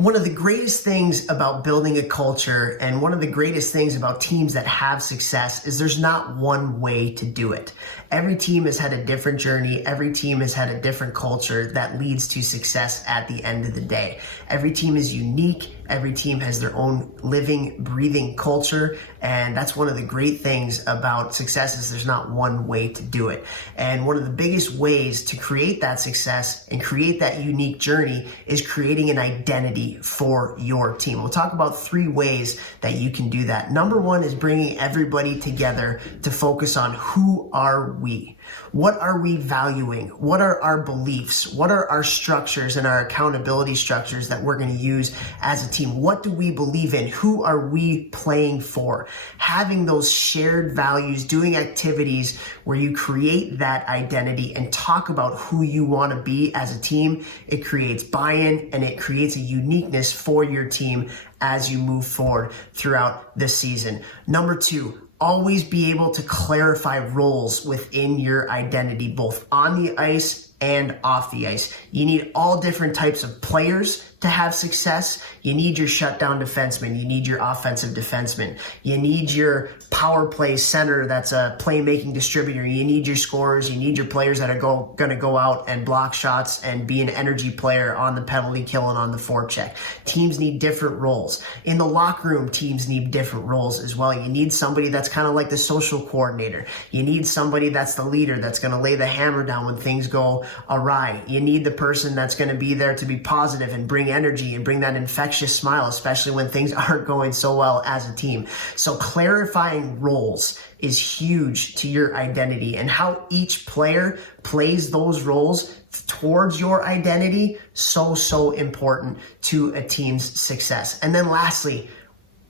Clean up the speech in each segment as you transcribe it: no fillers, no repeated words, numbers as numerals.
One of the greatest things about building a culture and one of the greatest things about teams that have success is there's not one way to do it. Every team has had a different journey. Every team has had a different culture that leads to success at the end of the day. Every team is unique. Every team has their own living, breathing culture. And that's one of the great things about success is there's not one way to do it. And one of the biggest ways to create that success and create that unique journey is creating an identity for your team. We'll talk about 3 ways that you can do that. Number 1 is bringing everybody together to focus on who are we? What are we valuing? What are our beliefs? What are our structures and our accountability structures that we're going to use as a team? What do we believe in? Who are we playing for? Having those shared values, doing activities where you create that identity and talk about who you want to be as a team, it creates buy-in and it creates a uniqueness for your team as you move forward throughout the season. Number 2, always be able to clarify roles within your identity, both on the ice and off the ice. You need all different types of players to have success. You need your shutdown defenseman. You need your offensive defenseman. You need your power play center that's a playmaking distributor. You need your scorers. You need your players that are going to go out and block shots and be an energy player on the penalty kill and on the forecheck. Teams need different roles. In the locker room, teams need different roles as well. You need somebody that's kind of like the social coordinator. You need somebody that's the leader that's going to lay the hammer down when things go awry. You need the person that's going to be there to be positive and bring energy and bring that infectious smile, especially when things aren't going so well as a team. So clarifying roles is huge to your identity, and how each player plays those roles towards your identity, so important to a team's success. And then lastly,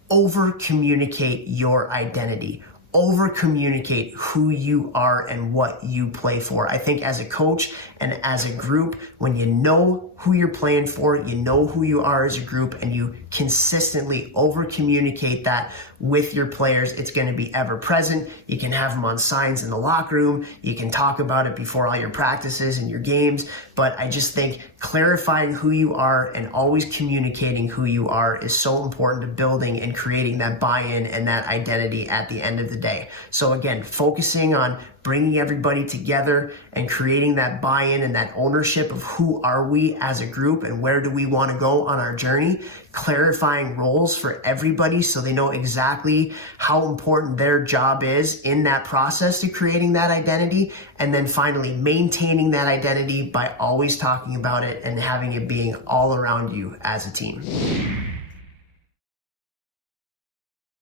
over communicate your identity. Over communicate who you are and what you play for. I think as a coach and as a group, when you know who you're playing for, you know who you are as a group, and you consistently over communicate that with your players, it's going to be ever present. You can have them on signs in the locker room. You can talk about it before all your practices and your games. But I just think clarifying who you are and always communicating who you are is so important to building and creating that buy-in and that identity at the end of the day. So again, focusing on bringing everybody together and creating that buy-in and that ownership of who are we as a group and where do we want to go on our journey, clarifying roles for everybody so they know exactly how important their job is in that process to creating that identity, and then finally maintaining that identity by always talking about it and having it being all around you as a team.